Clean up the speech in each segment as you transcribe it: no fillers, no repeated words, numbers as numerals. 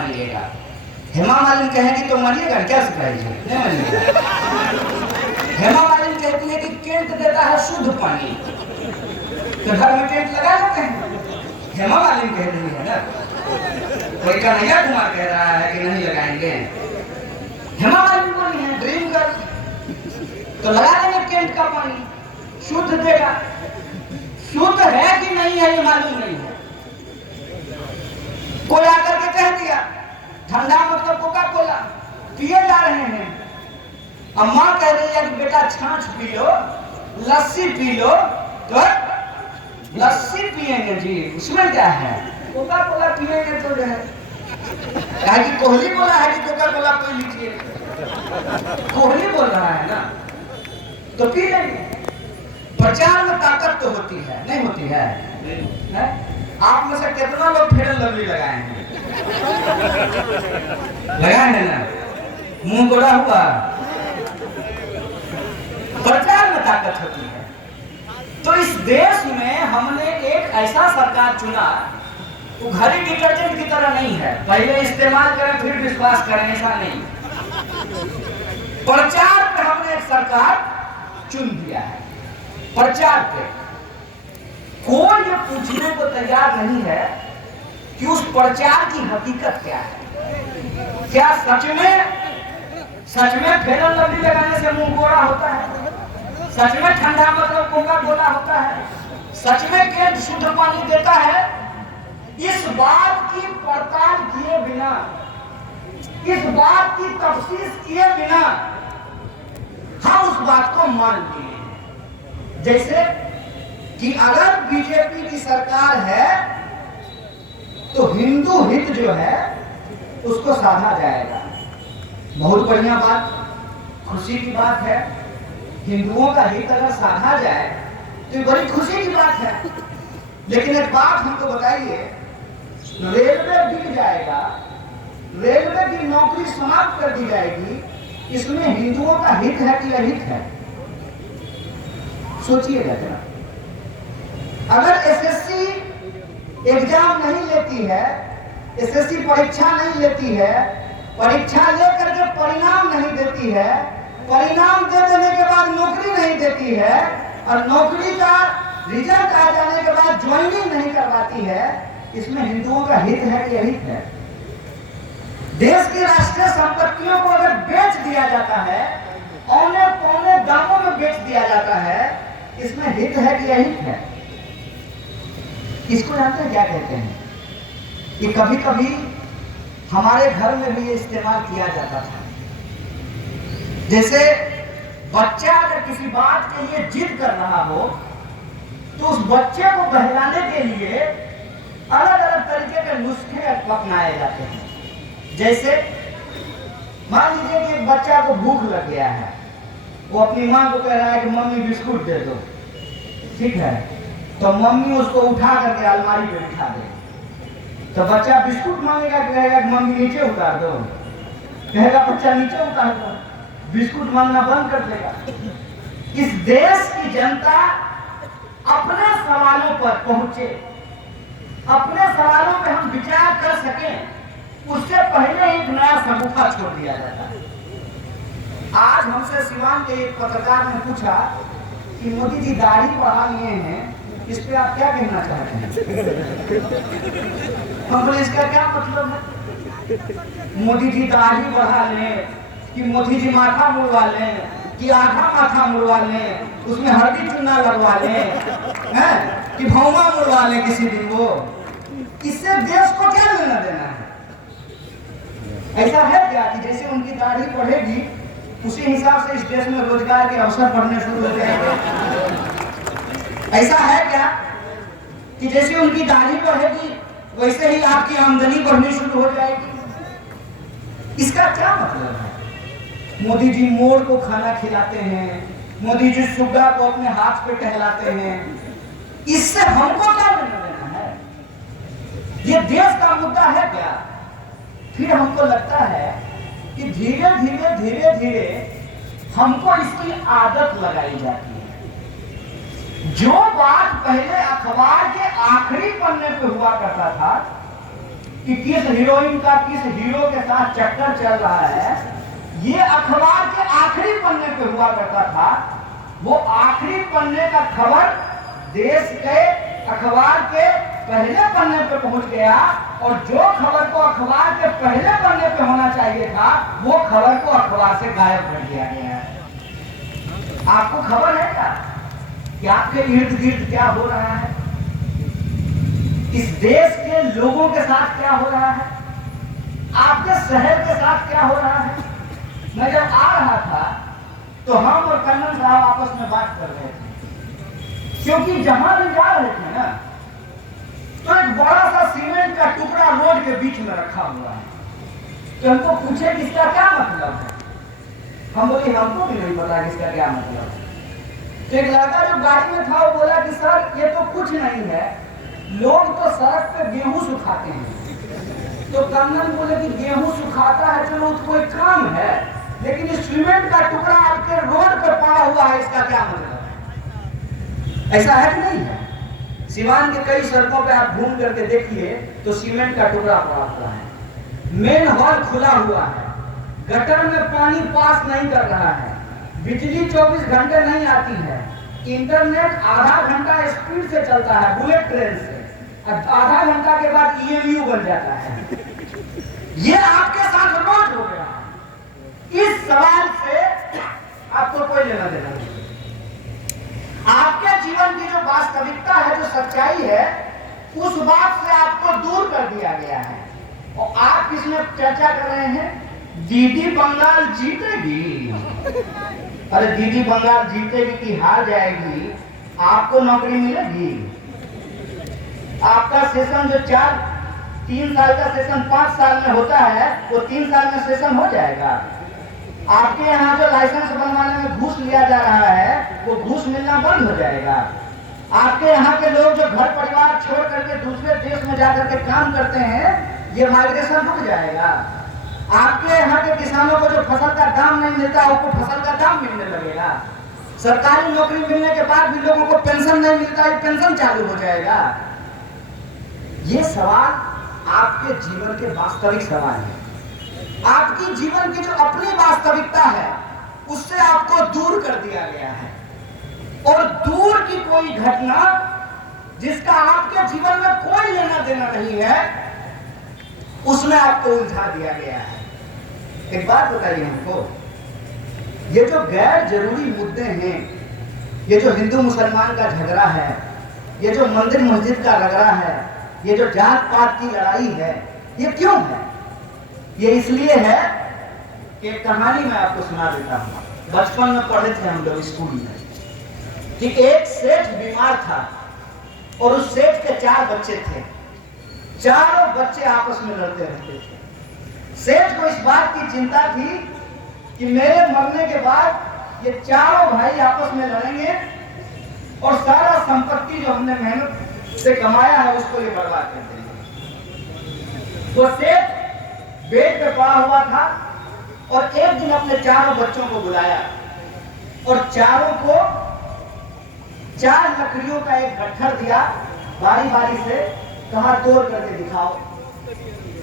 मानिएगा। हेमा मालिनी कहेगी तो मानिएगा, क्या सरप्राइज है, नहीं मानिएगा। हेमा मालिनी कहती है कि केंट देता है शुद्ध पानी, तो घर में टेंट लगा लेते हैं। हेमा मालिनी कह रही है ना, कोई कन्हैया कुमार कह रहा है कि नहीं लगाएंगे। हेमा मालिनी बोली है ड्रीम गर्ल, तो लगा देंगे केंट का पानी, शुद्ध देगा। शुद्ध है कि नहीं है ये मालूम नहीं है। कोई आकर के कह दिया ठंडा मतलब कोका कोला पिए जा रहे हैं, अम्मा कह रही है कि बेटा छाछ पी लो, लस्सी पी लो, तो लस्सी पिएंगे जी, उसमें क्या है, कोका कोला पिएंगे तो जो है, कहा कि कोहली बोला है कि कोका कोला कोई लिखिए, कोहली बोल रहा है ना, तो पी लेंगे। प्रचार में ताकत तो होती है, नहीं होती है? आप में से कितना लोग फेयर लवली लगाए हैं? लगाए हैं ना, मुंह गोरा हुआ। प्रचार में ताकत होती है। तो इस देश में हमने एक ऐसा सरकार चुना, वो घड़ी डिटर्जेंट की तरह नहीं है, पहले इस्तेमाल करें फिर विश्वास करें, ऐसा नहीं। प्रचार पे हमने एक सरकार चुन दिया है। प्रचार पे कोई ये पूछने को तैयार नहीं है कि उस प्रचार की हकीकत क्या है। क्या सच में फेयर एंड लवली लगाने से मुंह गोरा होता है? सच में ठंडा मतलब कोका कोला होता है? सच में केंट शुद्ध पानी देता है? इस बात की पड़ताल किए बिना, इस बात की तफ्सीस किए बिना हम उस बात को मान लिए। जैसे कि अगर बीजेपी की सरकार है तो हिंदू हित जो है उसको साधा जाएगा। बहुत बढ़िया बात, खुशी की बात है। हिंदुओं का हित अगर साधा जाए तो ये बड़ी खुशी की बात है। लेकिन एक बात हमको बताइए, रेलवे बिक जाएगा, रेलवे की नौकरी समाप्त कर दी जाएगी, इसमें हिंदुओं का हित है कि अहित है? सोचिएगा जरा। अगर एसएससी एग्जाम नहीं लेती है, एसएससी परीक्षा नहीं लेती है, परीक्षा लेकर के परिणाम नहीं देती है, परिणाम दे देने के बाद नौकरी नहीं देती है, और नौकरी का रिजल्ट आ जाने के बाद ज्वाइनिंग नहीं करवाती है, इसमें हिंदुओं का हित है कि अहित है? देश की राष्ट्रीय संपत्तियों को अगर बेच दिया जाता है, औने पौने दामों में बेच दिया जाता है, इसमें हित है कि अहित है? इसको जानते हैं क्या कहते हैं? कि कभी कभी हमारे घर में भी ये इस्तेमाल किया जाता था। जैसे बच्चा अगर किसी बात के लिए जिद कर रहा हो तो उस बच्चे को बहलाने के लिए अलग अलग तरीके के नुस्खे अपनाए जाते हैं। जैसे मान लीजिए कि एक बच्चा को भूख लग गया है, वो अपनी माँ को कह रहा है कि मम्मी बिस्कुट दे दो, ठीक है, तो मम्मी उसको उठा करके अलमारी पे बिठा दे, तो बच्चा बिस्कुट मांगेगा, कहेगा कि मम्मी नीचे उतार दो, कहेगा बच्चा नीचे उतार दो, बिस्कुट मांगना बंद कर देगा। इस देश की जनता अपने सवालों पर पहुंचे, अपने सवालों पे हम विचार कर सकें, उससे पहले एक नया शगुफा छोड़ दिया जाता है। आज हमसे सिवान के एक पत्रकार ने पूछा कि मोदी जी दाढ़ी बढ़ा लिए हैं, इस पे आप क्या कहना चाहते हैं? हम बोले इसका क्या मतलब है? मोदी जी दाढ़ी बढ़ा लें, कि मोदी जी माथा मुड़वा लें, कि आधा माथा मुड़वा लें, उसमें हल्दी चूना लगवा लें, हैं? कि भौवा मुड़वा लें किसी दिन वो, इससे देश को क्या लेना देना है? ऐसा है क्या कि जैसे उनकी दाढ़ी बढ़ेगी उसी हिसाब से इस देश में रोजगार के अवसर बढ़ने शुरू हो जाएंगे? ऐसा है क्या कि जैसे उनकी दाढ़ी बढ़ेगी वैसे ही आपकी आमदनी बढ़नी शुरू हो जाएगी? इसका क्या मतलब है? मोदी जी मोर को खाना खिलाते हैं, मोदी जी सुग्गा को अपने हाथ पे टहलाते हैं, इससे हमको क्या लेना देना है? ये देश का मुद्दा है क्या? फिर हमको लगता है कि धीरे धीरे हमको इसकी आदत लगाई जाती है। जो बात पहले अखबार के आखिरी पन्ने पे हुआ करता था, कि किस हीरोइन का किस हीरो के साथ चक्कर चल रहा है, ये अखबार के आखिरी पन्ने पे हुआ करता था। वो आखिरी पन्ने का खबर देश के अखबार के पहले पन्ने पे पहुंच गया, और जो खबर को अखबार के पहले पन्ने पे होना चाहिए था, वो खबर को अखबार से गायब कर दिया गया है। आपको खबर है क्या कि आपके इर्द गिर्द क्या हो रहा है, इस देश के लोगों के साथ क्या हो रहा है, आपके शहर के साथ क्या हो रहा है? मैं जब आ रहा था तो हम और कन्नन साहब आपस में बात कर रहे थे, क्योंकि जहां भी जा रहे थे ना, तो एक बड़ा सा सीमेंट का टुकड़ा रोड के बीच में रखा हुआ है। तो हमको पूछे कि इसका क्या मतलब है? हम बोले हमको भी नहीं पता कि इसका क्या मतलब है। तो एक लड़का जो गाड़ी में था वो बोला कि सर ये तो कुछ नहीं है, लोग तो सड़क पे गेहूं सुखाते हैं। तो कन्नन बोले कि गेहूं सुखाता है चलो तो कोई काम है, लेकिन इस सीमेंट का टुकड़ा आपके रोड पर पड़ा हुआ है, इसका क्या मतलब है? ऐसा है कि नहीं है? सिवान के कई सड़कों पे आप घूम करके देखिए तो सीमेंट का टुकड़ा पड़ा हुआ है, मेन हॉल खुला हुआ है, गटर में पानी पास नहीं कर रहा है, बिजली 24 घंटे नहीं आती है, इंटरनेट आधा घंटा स्पीड से चलता है बुलेट ट्रेन से, आधा घंटा के बाद EMU बन जाता है। ये आपके साथ रोज हो गया। इस सवाल से आपको कोई लेना देना नहीं। आपके जीवन की जो वास्तविकता है, जो सच्चाई है, उस बात से आपको दूर कर दिया गया है। और आप इसमें चर्चा कर रहे हैं दीदी बंगाल जीतेगी। अरे दीदी बंगाल जीतेगी कि हार जाएगी, आपको नौकरी मिलेगी? आपका सेशन जो 3 साल का सेशन 5 साल में होता है, वो 3 साल में सेशन हो जाएगा। आपके यहाँ जो लाइसेंस बनवाने में घूस लिया जा रहा है, वो घूस मिलना बंद हो जाएगा। आपके यहाँ के लोग जो घर परिवार छोड़ करके दूसरे देश में जाकर के काम करते हैं, ये माइग्रेशन रुक जाएगा। आपके यहाँ के किसानों को जो फसल का दाम नहीं मिलता, उनको फसल का दाम मिलने लगेगा। सरकारी नौकरी मिलने के बाद भी लोगों को पेंशन नहीं मिलता, ये पेंशन चालू हो जाएगा। ये सवाल आपके जीवन के वास्तविक सवाल है। आपकी जीवन की जो अपनी वास्तविकता है, उससे आपको दूर कर दिया गया है, और दूर की कोई घटना जिसका आपके जीवन में कोई लेना देना नहीं है, उसमें आपको उलझा दिया गया है। एक बात बताइए हमको, ये जो गैर जरूरी मुद्दे हैं, ये जो हिंदू मुसलमान का झगड़ा है, ये जो मंदिर मस्जिद का रगड़ा है, ये जो जात पात की लड़ाई है, ये क्यों है? ये इसलिए है कि एक कहानी मैं आपको सुना देता हूँ। बचपन में पढ़े थे हम लोग स्कूल में कि एक सेठ बीमार था और उस सेठ के 4 बच्चे थे। चारों बच्चे आपस में लड़ते रहते थे। सेठ को इस बात की चिंता थी कि मेरे मरने के बाद ये चारों भाई आपस में लड़ेंगे और सारा संपत्ति जो हमने मेहनत से कमाया है उसको ये बर्बाद कर देंगे। वो सेठ बेड पे पड़ा हुआ था और एक दिन अपने चारों बच्चों को बुलाया और चारों को 4 लकड़ियों का एक गट्ठर दिया, बारी बारी से कहा तोड़ करके दिखाओ।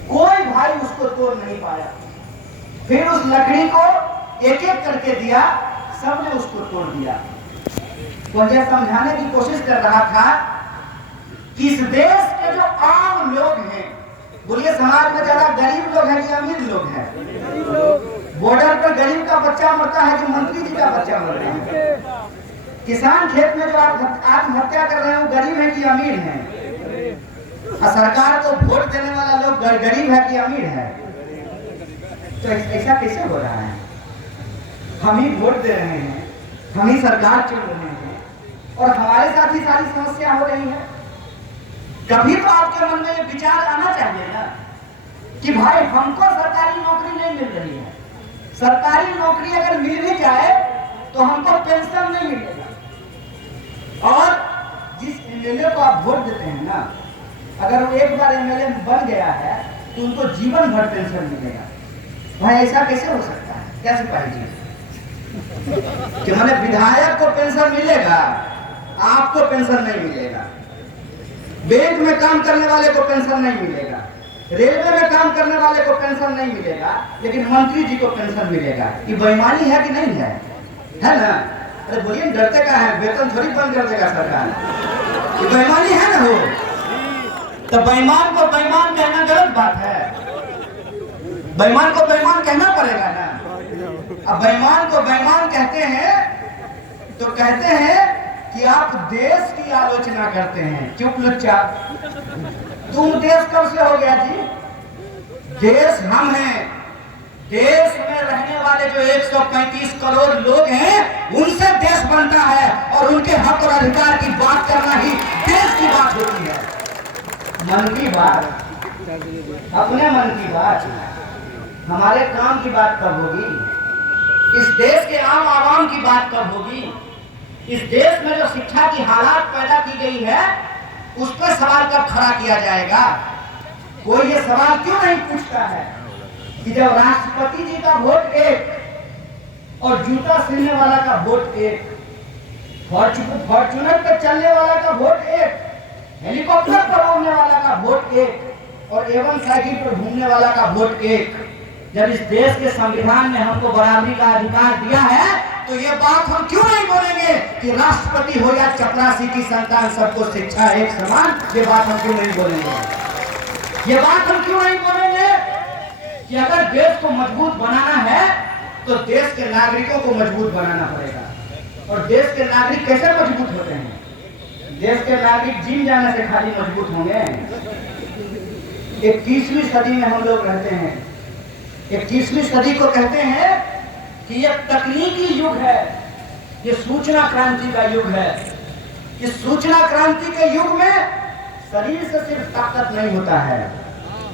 कोई भाई उसको तोड़ नहीं पाया। फिर उस लकड़ी को एक एक करके दिया, सबने उसको तोड़ दिया। वो यह समझाने की कोशिश कर रहा था कि इस देश के जो आम लोग हैं, बोलिए समाज में ज्यादा गरीब लोग हैं कि अमीर लोग हैं? बॉर्डर पर गरीब का बच्चा मरता है कि मंत्री जी का बच्चा मर रहा है? किसान खेत में जो आत्महत्या कर रहे हैं वो गरीब है कि अमीर है? और सरकार को वोट देने वाला लोग गरीब है कि अमीर है? तो ऐसा कैसे हो रहा है? हम ही वोट दे रहे हैं, हम ही सरकार चुन रहे हैं और हमारे साथ ही सारी समस्या हो रही है। कभी तो आपके मन में ये विचार आना चाहिए ना कि भाई हमको सरकारी नौकरी नहीं मिल रही है, सरकारी नौकरी अगर मिल भी जाए तो हमको पेंशन नहीं मिलेगा। और जिस एमएलए को आप वोट देते हैं ना, अगर वो एक बार एमएलए बन गया है तो उनको जीवन भर पेंशन मिलेगा। भाई ऐसा कैसे हो सकता है? क्या सिपाही जी कि मैंने विधायक को पेंशन मिलेगा, आपको पेंशन नहीं मिलेगा, बैंक में काम करने वाले को पेंशन नहीं मिलेगा, रेलवे में काम करने वाले को पेंशन नहीं मिलेगा, लेकिन मंत्री जी को पेंशन मिलेगा। ये बेईमानी है कि नहीं है? है ना? अरे बोलिए, डरते का है? वेतन थोड़ी बंद कर देगा सरकार। ये बेईमानी है ना हो? तो बेईमान को बेईमान कहना गलत बात है। बेईमान को बेईमान कहना पड़ेगा ना। अब बेईमान को बेईमान कहते हैं तो कहते हैं कि आप देश की आलोचना करते हैं। चुप लुच्चा, तुम देश कब से हो गया जी? देश हम हैं। देश में रहने वाले जो 135 करोड़ लोग हैं, उनसे देश बनता है, और उनके हक और अधिकार की बात करना ही देश की बात होती है। मन की बात, अपने मन की बात, हमारे काम की बात कब होगी? इस देश के आम आवाम की बात कब होगी? इस देश में जो शिक्षा की हालात पैदा की गई है, उस पर सवाल कब खड़ा किया जाएगा? कोई ये सवाल क्यों नहीं पूछता है कि जब राष्ट्रपति जी का वोट एक और जूता सिलने वाला का वोट एक, फॉर्च्यूनर पर चलने वाला का वोट एक, हेलीकॉप्टर पर उड़ने वाला का वोट एक, और एवन साइकिल पर घूमने वाला का वोट एक, जब इस देश के संविधान ने हमको बराबरी का अधिकार दिया है, तो ये बात हम क्यों नहीं बोलेंगे कि राष्ट्रपति हो या चपरासी की संतान, सबको शिक्षा एक समान? ये बात हम क्यों नहीं बोलेंगे? ये बात हम क्यों नहीं बोलेंगे कि अगर देश को मजबूत बनाना है तो देश के नागरिकों को मजबूत बनाना पड़ेगा। और देश के नागरिक कैसे मजबूत होते हैं? देश के नागरिक जिम जाने से खाली मजबूत होंगे? 21वीं सदी में हम लोग रहते हैं। 21वीं सदी को कहते हैं कि यह तकनीकी युग है, ये सूचना क्रांति का युग है। इस सूचना क्रांति के युग में शरीर से सिर्फ ताकत नहीं होता है।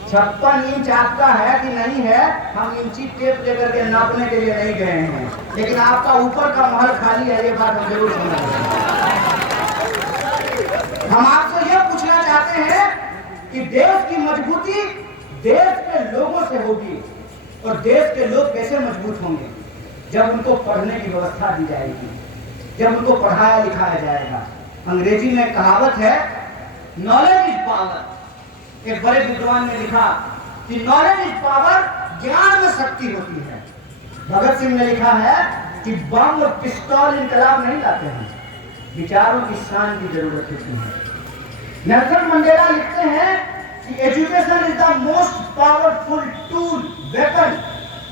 56 इंच आपका है कि नहीं है, हम इंची टेप लेकर के नापने के लिए नहीं गए हैं, लेकिन आपका ऊपर का महल खाली है, ये बात हम जरूर समझ रहे हैं। हम आपसे यह पूछना चाहते हैं कि देश की मजबूती देश के लोगों से होगी, और देश के लोग कैसे मजबूत होंगे? जब उनको पढ़ने की व्यवस्था दी जाएगी, जब उनको पढ़ाया लिखाया जाएगा। अंग्रेजी में कहावत है, नॉलेज इज पावर। एक बड़े विद्वान ने लिखा कि नॉलेज इज पावर, ज्ञान में शक्ति होती है। भगत सिंह ने लिखा है कि बम और पिस्तौल इनकलाब नहीं लाते हैं, विचारों की शान की जरूरत होती है। नेल्सन मंडेला लिखते हैं कि education is the most powerful tool, weapon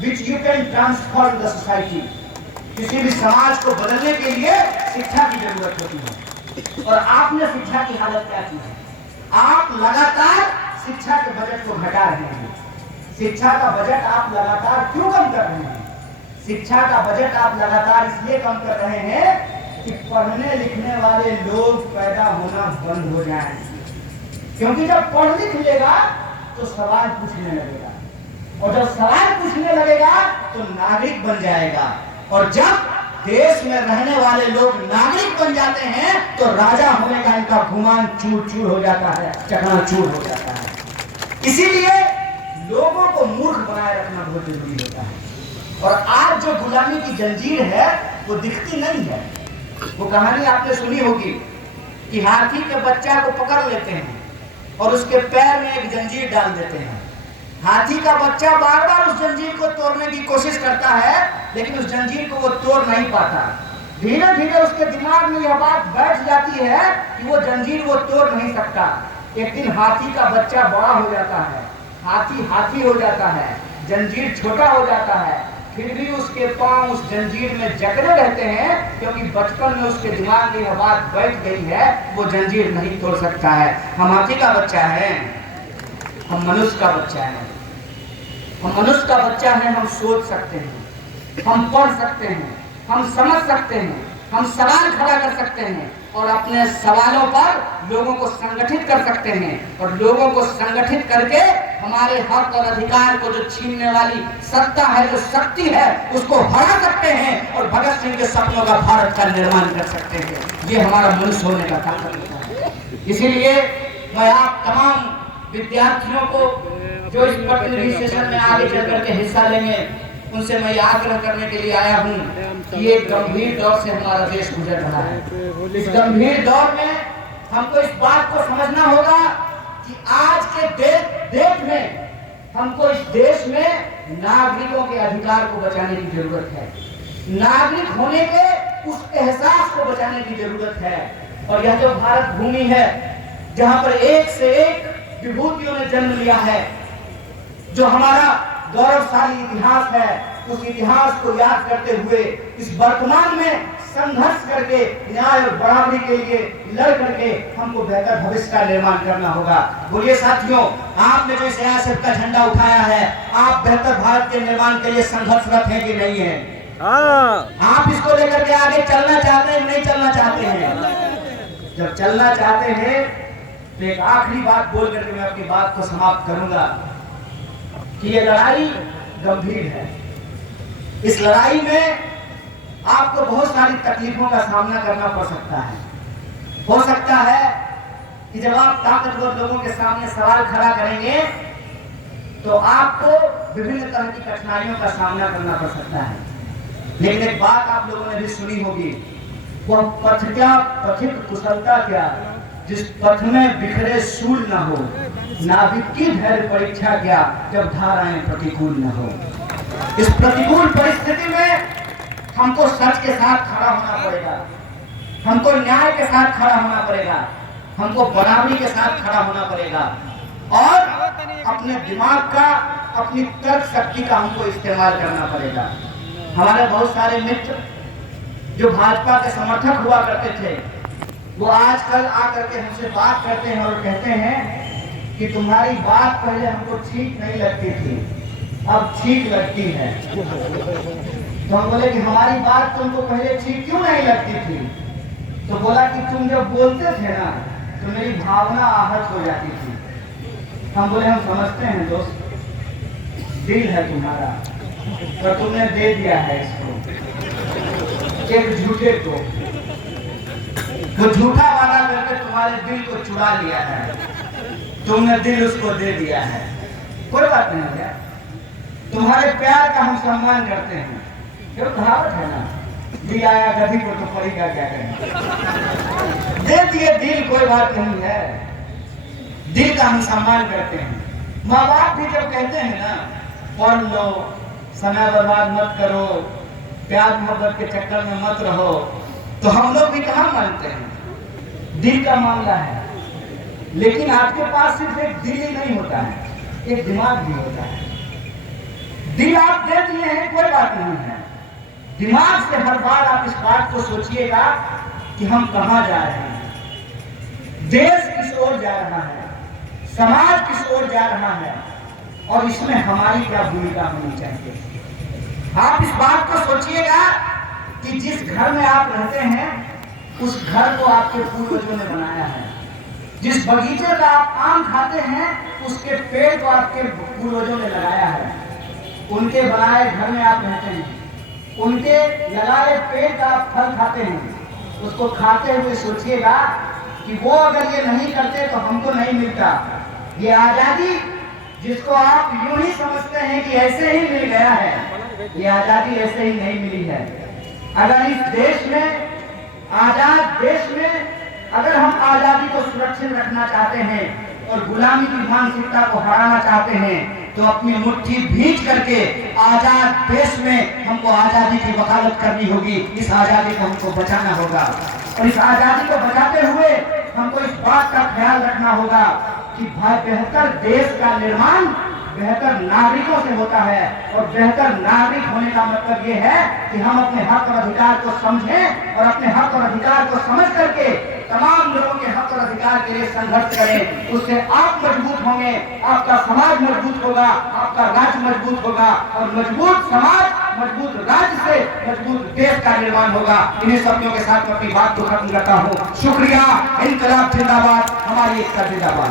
which you can transform the society। किसी भी समाज को बदलने के लिए शिक्षा की जरूरत होती है। और आपने शिक्षा की हालत क्या की है? आप लगातार शिक्षा के बजट को घटा रहे हैं। शिक्षा का बजट आप लगातार क्यों कम कर रहे हैं? शिक्षा का बजट आप लगातार इसलिए कम कर रहे हैं कि पढ़ने लिखने वाले लोग पैदा होना बंद हो जाएं। क्योंकि जब पढ़ लिख लेगा तो सवाल पूछने लगेगा, और जब सवाल पूछने लगेगा तो नागरिक बन जाएगा, और जब देश में रहने वाले लोग नागरिक बन जाते हैं तो राजा होने का इनका गुमान चूर चूर हो जाता है, चकनाचूर हो जाता है। इसीलिए लोगों को मूर्ख बनाए रखना बहुत जरूरी होता है। और आज जो गुलामी की जंजीर है वो दिखती नहीं है। वो कहानी आपने सुनी होगी कि हाथी के बच्चा को पकड़ लेते हैं और उसके पैर में एक जंजीर डाल देते हैं। हाथी का बच्चा बार बार उस जंजीर को तोड़ने की कोशिश करता है, लेकिन उस जंजीर को वो तोड़ नहीं पाता। धीरे धीरे उसके दिमाग में यह बात बैठ जाती है कि वो जंजीर वो तोड़ नहीं सकता। एक दिन हाथी का बच्चा बड़ा हो जाता है, हाथी हो जाता है, जंजीर छोटा हो जाता है, फिर भी उसके पांव उस जंजीर में जकड़े रहते हैं, क्योंकि बचपन में उसके दिमाग में यह बात बैठ गई है, वो जंजीर नहीं तोड़ सकता है। हम हाथी का बच्चा है, हम मनुष्य का बच्चा है। हम मनुष्य का बच्चा है, हम सोच सकते हैं, हम पढ़ सकते हैं, हम समझ सकते हैं, हम सवाल खड़ा कर सकते हैं, और अपने सवालों पर लोगों को संगठित कर सकते हैं, और लोगों को संगठित करके हमारे हक और अधिकार को जो छीनने वाली सत्ता है, जो शक्ति है, उसको हरा सकते हैं, और भगत सिंह के सपनों का भारत का निर्माण कर सकते हैं। ये हमारा मनुष्य होने का ताकत होता है। इसीलिए मैं आप तमाम विद्यार्थियों को जो इस प्रतिनिधि सेशन में आगे चल करके हिस्सा लेंगे, उनसे मैं आग्रह करने के लिए आया हूं कि एक गंभीर दौर से हमारा देश गुजर रहा है। इस गंभीर दौर में हमको इस बात को समझना होगा कि आज के डेट में हमको इस देश में नागरिकों के अधिकार को बचाने की जरूरत है। नागरिक होने के उस एहसास को बचाने की जरूरत है। और यह जो भारत भूमि है, जहां पर एक से एक विभूतियों ने जन्म लिया है, जो हमारा गौरवशाली इतिहास है, उस इतिहास को याद करते हुए इस वर्तमान में संघर्ष करके न्याय और बराबरी के लिए लड़ करके हमको बेहतर भविष्य का निर्माण करना होगा। बोलिए साथियों, आपने जो सियासत का झंडा उठाया है, आप बेहतर भारत के निर्माण के लिए संघर्षरत हैं कि नहीं है? आप इसको लेकर के आगे चलना चाहते हैं, नहीं चलना चाहते हैं? जब चलना चाहते हैं तो एक आखिरी बात बोल करके मैं अपनी बात को समाप्त करूंगा कि ये लड़ाई गंभीर है। इस लड़ाई में आपको बहुत सारी तकलीफों का सामना करना पड़ सकता है। हो सकता है कि जब आप ताकतवर लोगों के सामने सवाल खड़ा करेंगे तो आपको विभिन्न तरह की कठिनाइयों का सामना करना पड़ सकता है। लेकिन एक बात आप लोगों ने भी सुनी होगी, वह पथ क्या पथिक कुशलता क्या, जिस पथ में बिखरे सूल न हो, नाविक की धैर्य परीक्षा क्या, जब धाराएं प्रतिकूल न हो। इस प्रतिकूल परिस्थिति में हमको सच के साथ खड़ा होना पड़ेगा, हमको न्याय के साथ खड़ा होना पड़ेगा, हमको बराबरी के साथ खड़ा होना पड़ेगा और अपने दिमाग का, अपनी तर्क शक्ति का हमको इस्तेमाल करना पड़ेगा। हमारे बहुत सारे मित्र जो भाजपा के समर्थक हुआ करते थे, वो आजकल आकर के हमसे बात करते हैं और कहते हैं कि तुम्हारी बात पहले हमको ठीक नहीं लगती थी, अब ठीक लगती है। तो हम बोले कि हमारी बात तुमको पहले ठीक क्यों नहीं लगती थी? तो बोला कि तुम जब बोलते थे ना तो मेरी भावना आहत हो जाती थी। हम बोले हम समझते हैं दोस्त, दिल है तुम्हारा, पर तुमने दे दिया है इसको एक झूठे को, वो झूठा वादा करके तुम्हारे दिल को चुरा लिया है, तुमने दिल उसको दे दिया है। कोई बात नहीं है, तुम्हारे प्यार का हम सम्मान करते हैं। जो कहावत है ना, दिल आया गधी को तो पड़ेगा क्या करें। दे दिए दिल, कोई बात नहीं है, दिल का हम सम्मान करते हैं। माँ बाप भी जब कहते हैं ना पढ़ लो, समय बर्बाद मत करो, प्यार मोहब्बत के चक्कर में मत रहो, तो हम लोग भी कहाँ मानते हैं। दिल का मामला है, लेकिन आपके पास सिर्फ एक दिल ही नहीं होता है, एक दिमाग भी होता है। दिल आप दे दिए हैं, कोई बात नहीं है, दिमाग से हर बार आप इस बात को सोचिएगा कि हम कहाँ जा रहे हैं, देश किस ओर जा रहा है, समाज किस ओर जा रहा है और इसमें हमारी क्या भूमिका होनी चाहिए। आप इस बात को सोचिएगा कि जिस घर में आप रहते हैं उस घर को आपके पूर्वजों ने बनाया है, जिस बगीचे का आप आम खाते हैं उसके पेड़ को आपके पूर्वजों ने लगाया है। उनके बनाए घर में आप रहते हैं, उनके लगाए पेड़ का आप फल खाते हैं। उसको खाते हुए सोचिएगा कि वो अगर ये नहीं करते तो हमको नहीं मिलता। ये आजादी जिसको आप यूं ही समझते हैं कि ऐसे ही मिल गया है, ये आजादी ऐसे ही नहीं मिली है। अगर इस देश में, आजाद देश में, अगर हम आजादी को सुरक्षित रखना चाहते हैं और गुलामी की मानसिकता को हराना चाहते हैं, तो अपनी मुट्ठी भींच करके आजाद देश में हमको आजादी की वकालत करनी होगी। इस आजादी को हमको बचाना होगा और इस आजादी को बचाते हुए हमको इस बात का ख्याल रखना होगा कि बेहतर देश का निर्माण बेहतर नागरिकों से होता है और बेहतर नागरिक होने का मतलब ये है कि हम अपने हक और अधिकार को समझें और अपने हक और अधिकार को समझ करके तमाम लोगों के हक और अधिकार के लिए संघर्ष करें। उससे आप मजबूत होंगे, आपका समाज मजबूत होगा, आपका राज्य मजबूत होगा और मजबूत समाज, मजबूत राज्य से मजबूत देश का निर्माण होगा। इन्हीं शब्दों के साथ मैं अपनी बात को खत्म करता हूँ। शुक्रिया। इंकलाब जिंदाबाद, हमारी एकता जिंदाबाद।